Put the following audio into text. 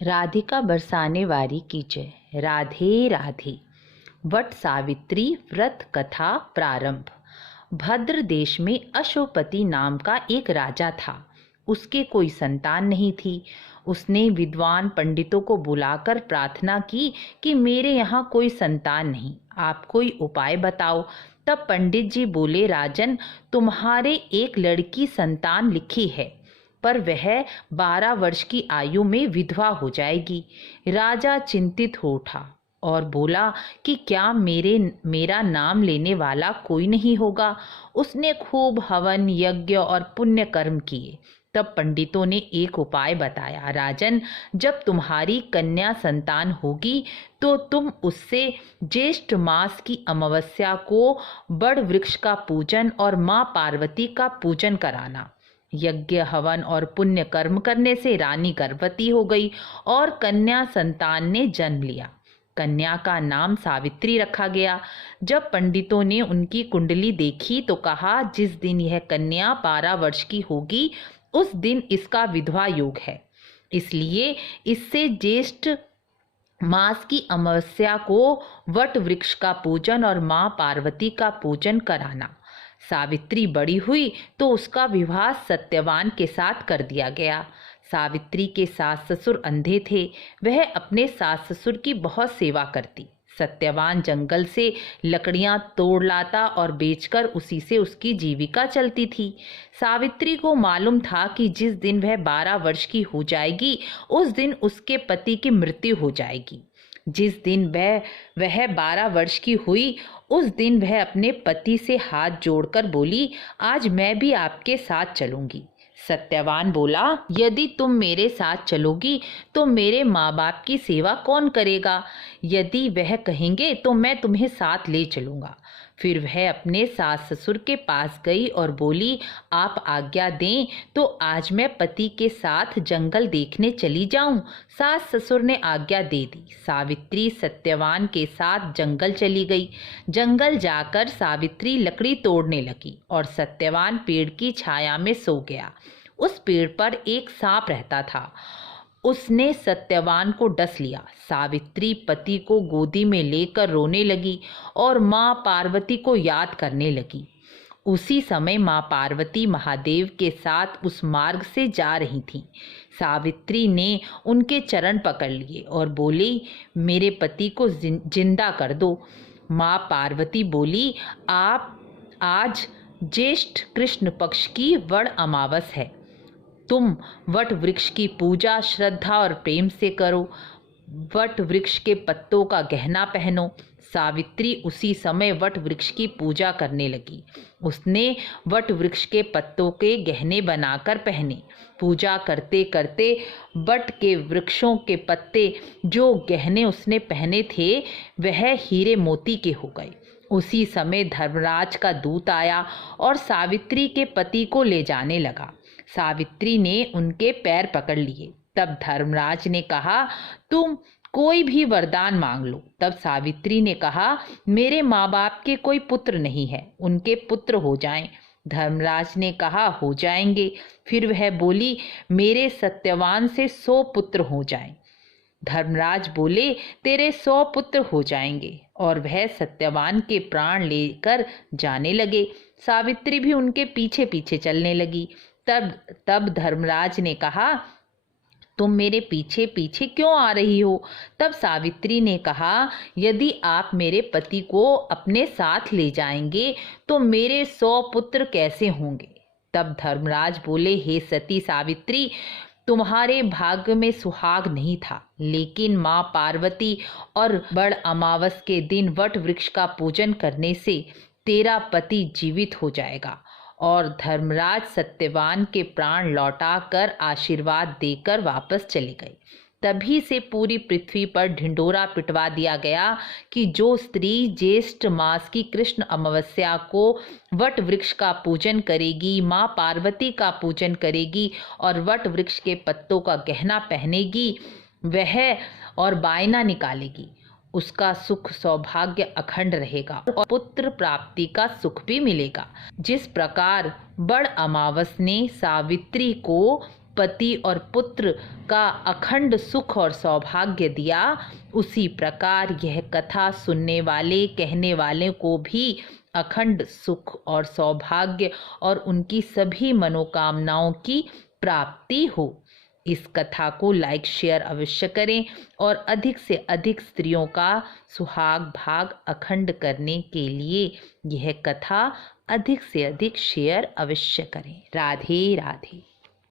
राधिका बरसाने वारी की जय। राधे राधे। वट सावित्री व्रत कथा प्रारंभ। भद्र देश में अशोपति नाम का एक राजा था। उसके कोई संतान नहीं थी। उसने विद्वान पंडितों को बुलाकर प्रार्थना की कि मेरे यहाँ कोई संतान नहीं, आप कोई उपाय बताओ। तब पंडित जी बोले, राजन, तुम्हारे एक लड़की संतान लिखी है, पर वह 12 वर्ष की आयु में विधवा हो जाएगी। राजा चिंतित हो उठा और बोला कि क्या मेरा नाम लेने वाला कोई नहीं होगा। उसने खूब हवन यज्ञ और पुण्य कर्म किए। तब पंडितों ने एक उपाय बताया, राजन, जब तुम्हारी कन्या संतान होगी तो तुम उससे ज्येष्ठ मास की अमावस्या को बड़ वृक्ष का पूजन और माँ पार्वती का पूजन कराना। यज्ञ हवन और पुण्य कर्म करने से रानी गर्भवती हो गई और कन्या संतान ने जन्म लिया। कन्या का नाम सावित्री रखा गया। जब पंडितों ने उनकी कुंडली देखी तो कहा, जिस दिन यह कन्या 12 वर्ष की होगी उस दिन इसका विधवा योग है, इसलिए इससे ज्येष्ठ मास की अमावस्या को वट वृक्ष का पूजन और माँ पार्वती का पूजन कराना। सावित्री बड़ी हुई तो उसका विवाह सत्यवान के साथ कर दिया गया। सावित्री के सास ससुर अंधे थे। वह अपने सास ससुर की बहुत सेवा करती। सत्यवान जंगल से लकड़ियां तोड़ लाता और बेचकर उसी से उसकी जीविका चलती थी। सावित्री को मालूम था कि जिस दिन वह 12 वर्ष की हो जाएगी उस दिन उसके पति की मृत्यु हो जाएगी। जिस दिन वह 12 वर्ष की हुई उस दिन वह अपने पति से हाथ जोड़कर बोली, आज मैं भी आपके साथ चलूंगी। सत्यवान बोला, यदि तुम मेरे साथ चलोगी तो मेरे माँ बाप की सेवा कौन करेगा? यदि वह कहेंगे तो मैं तुम्हें साथ ले चलूंगा। फिर वह अपने सास ससुर के पास गई और बोली, आप आज्ञा दें तो आज मैं पति के साथ जंगल देखने चली जाऊं। सास ससुर ने आज्ञा दे दी। सावित्री सत्यवान के साथ जंगल चली गई। जंगल जाकर सावित्री लकड़ी तोड़ने लगी और सत्यवान पेड़ की छाया में सो गया। उस पेड़ पर एक सांप रहता था। उसने सत्यवान को डस लिया। सावित्री पति को गोदी में लेकर रोने लगी और माँ पार्वती को याद करने लगी। उसी समय माँ पार्वती महादेव के साथ उस मार्ग से जा रही थीं। सावित्री ने उनके चरण पकड़ लिए और बोली, मेरे पति को जिंदा कर दो। माँ पार्वती बोली, आप आज ज्येष्ठ कृष्ण पक्ष की वड़ अमावस है। तुम वट वृक्ष की पूजा श्रद्धा और प्रेम से करो। वट वृक्ष के पत्तों का गहना पहनो। सावित्री उसी समय वट वृक्ष की पूजा करने लगी। उसने वट वृक्ष के पत्तों के गहने बनाकर पहने। पूजा करते करते वट के वृक्षों के पत्ते जो गहने उसने पहने थे वह हीरे मोती के हो गए। उसी समय धर्मराज का दूत आया और सावित्री के पति को ले जाने लगा। सावित्री ने उनके पैर पकड़ लिए। तब धर्मराज ने कहा, तुम कोई भी वरदान मांग लो। तब सावित्री ने कहा, मेरे माँ बाप के कोई पुत्र नहीं है, उनके पुत्र हो जाएं। धर्मराज ने कहा, हो जाएंगे। फिर वह बोली, मेरे सत्यवान से 100 पुत्र हो जाएं। धर्मराज बोले, तेरे 100 पुत्र हो जाएंगे। और वह सत्यवान के प्राण लेकर जाने लगे। सावित्री भी उनके पीछे पीछे चलने लगी। तब धर्मराज ने कहा, तुम मेरे पीछे पीछे क्यों आ रही हो? तब सावित्री ने कहा, यदि आप मेरे पति को अपने साथ ले जाएंगे तो मेरे 100 पुत्र कैसे होंगे? तब धर्मराज बोले, हे सती सावित्री, तुम्हारे भाग्य में सुहाग नहीं था, लेकिन माँ पार्वती और बड़ अमावस के दिन वट वृक्ष का पूजन करने से तेरा पति जीवित हो जाएगा। और धर्मराज सत्यवान के प्राण लौटाकर आशीर्वाद देकर वापस चले गए। तभी से पूरी पृथ्वी पर ढिंडोरा पिटवा दिया गया कि जो स्त्री ज्येष्ठ मास की कृष्ण अमावस्या को वट वृक्ष का पूजन करेगी, माँ पार्वती का पूजन करेगी और वट वृक्ष के पत्तों का गहना पहनेगी वह और बायना निकालेगी, उसका सुख सौभाग्य अखंड रहेगा और पुत्र प्राप्ति का सुख भी मिलेगा। जिस प्रकार बड़ अमावस ने सावित्री को पति और पुत्र का अखंड सुख और सौभाग्य दिया, उसी प्रकार यह कथा सुनने वाले कहने वाले को भी अखंड सुख और सौभाग्य और उनकी सभी मनोकामनाओं की प्राप्ति हो। इस कथा को लाइक शेयर अवश्य करें और अधिक से अधिक स्त्रियों का सुहाग भाग अखंड करने के लिए यह कथा अधिक से अधिक शेयर अवश्य करें। राधे राधे।